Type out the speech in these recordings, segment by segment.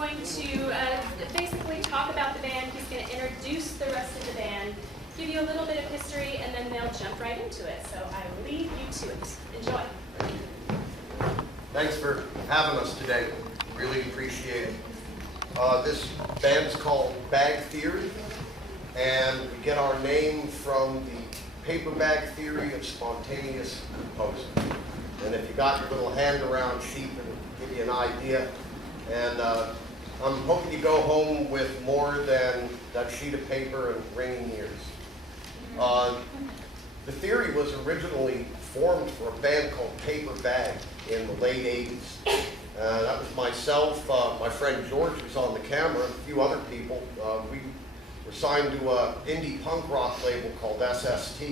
going to basically talk about the band. He's going to introduce the rest of the band, give you a little bit of history, and then they'll jump right into it. So I will leave you to it. Enjoy. Thanks for having us today. Really appreciate it. This band's called Bag Theory, and we get our name from the paper bag theory of spontaneous composing. And if you got your little hand around sheet, it'll give you an idea. And I'm hoping you go home with more than that sheet of paper and ringing ears. The theory was originally formed for a band called Paper Bag in the late 80s. That was myself, my friend George, who's on the camera, and a few other people. We were signed to an indie punk rock label called SST,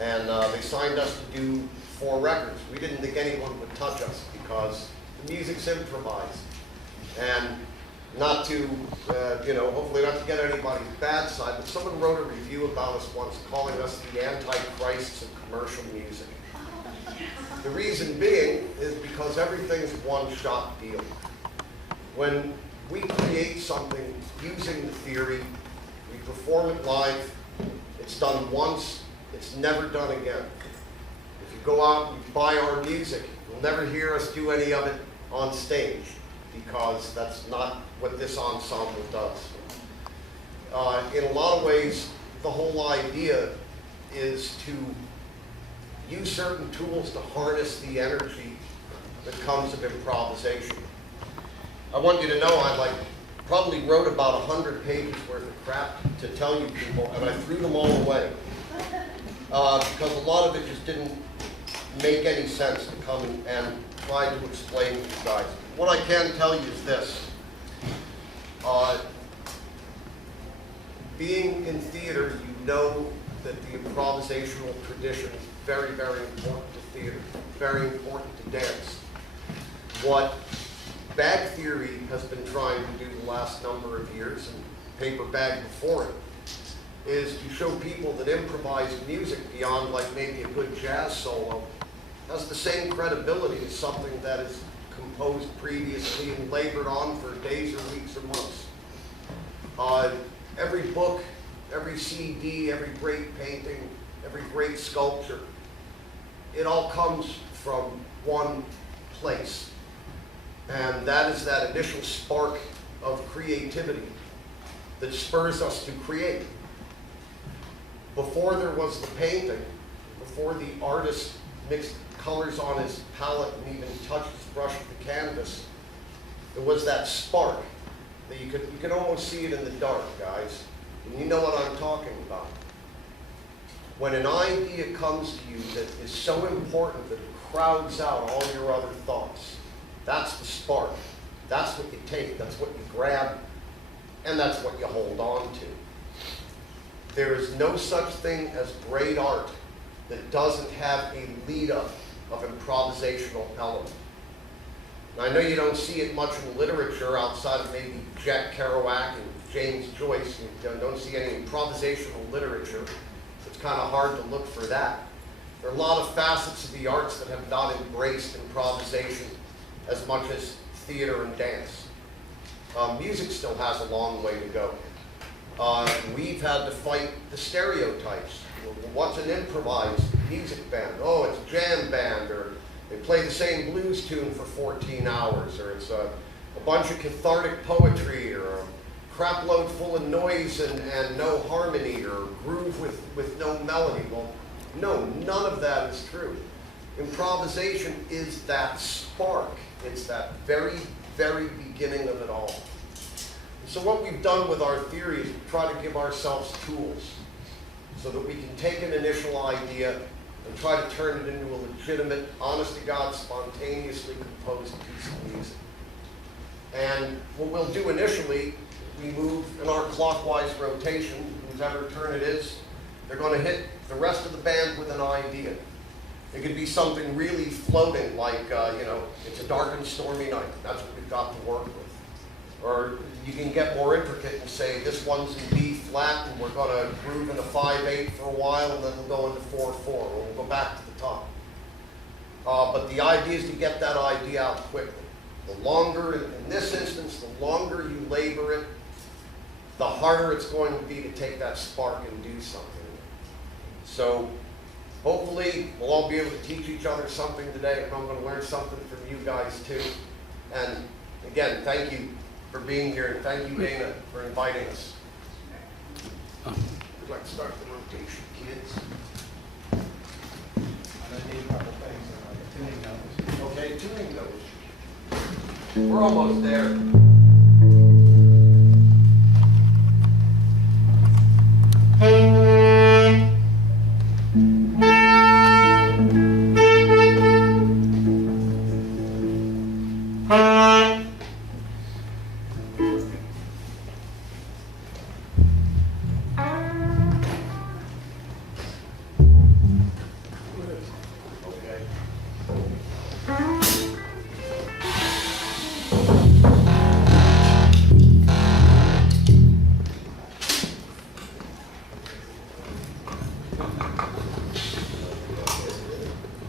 and they signed us to do 4 records. We didn't think anyone would touch us because the music's improvised. And not to, hopefully not to get anybody's bad side, but someone wrote a review about us once calling us the antichrists of commercial music. The reason being is because everything's a one-shot deal. When we create something using the theory, we perform it live, it's done once, it's never done again. If you go out and you buy our music, you'll never hear us do any of it on stage, because that's not what this ensemble does. In a lot of ways, the whole idea is to use certain tools to harness the energy that comes of improvisation. I want you to know I probably wrote about 100 pages worth of crap to tell you people, and I threw them all away because a lot of it just didn't make any sense to come and try to explain to you guys. What I can tell you is this. Being in theater, you know that the improvisational tradition is very, very important to theater, very important to dance. What Bag Theory has been trying to do the last number of years, and Paper Bag before it, is to show people that improvised music beyond maybe a good jazz solo has the same credibility as something that is composed previously and labored on for days or weeks or months. Every book, every CD, every great painting, every great sculpture, it all comes from one place. And that is that initial spark of creativity that spurs us to create. Before there was the painting, before the artist mixed colors on his palette and even touched his brush with the canvas, there was that spark that you could almost see it in the dark, guys. And you know what I'm talking about. When an idea comes to you that is so important that it crowds out all your other thoughts, that's the spark. That's what you take, that's what you grab, and that's what you hold on to. There is no such thing as great art that doesn't have a lead-up of improvisational element. And I know you don't see it much in literature outside of maybe Jack Kerouac and James Joyce. You don't see any improvisational literature. It's kind of hard to look for that. There are a lot of facets of the arts that have not embraced improvisation as much as theater and dance. Music still has a long way to go. We've had to fight the stereotypes. What's an improvised music band? Oh, it's a jam band, or they play the same blues tune for 14 hours, or it's a bunch of cathartic poetry, or a crap load full of noise and no harmony, or groove with no melody. Well, no, none of that is true. Improvisation is that spark. It's that very, very beginning of it all. So what we've done with our theory is try to give ourselves tools so that we can take an initial idea and try to turn it into a legitimate, honest-to-God, spontaneously composed piece of music. And what we'll do initially, we move in our clockwise rotation, whoever turn it is, they're going to hit the rest of the band with an idea. It could be something really floating, like, it's a dark and stormy night. That's what we've got to work with. Or you can get more intricate and say, this one's in B flat, and we're going to groove in a 5/8 for a while, and then we'll go into 4/4, or we'll go back to the top. But the idea is to get that idea out quickly. The longer, in this instance, the longer you labor it, the harder it's going to be to take that spark and do something. So hopefully we'll all be able to teach each other something today, and I'm going to learn something from you guys too. And again, thank you for being here, and thank you, Dana, for inviting us. We'd like to start the rotation, kids. I need a couple things, like tuning notes. Okay, tuning those. We're almost there.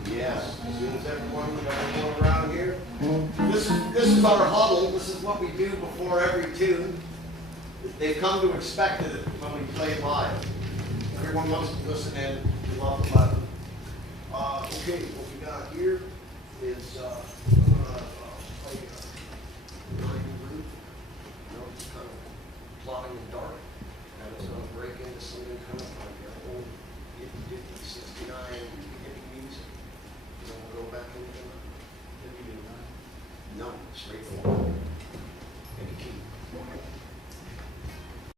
Yes, as soon as everyone around here. This is our huddle. This is what we do before every tune. They've come to expect it when we play live. Everyone wants to listen in. We love the live. Okay, what we got here is I'm gonna play a line group. You know, it's kind of plotting in the dark, and it's gonna break into something kind of like our old 50, 69 hippie music. And then we'll go back into the no, straight forward. And the key.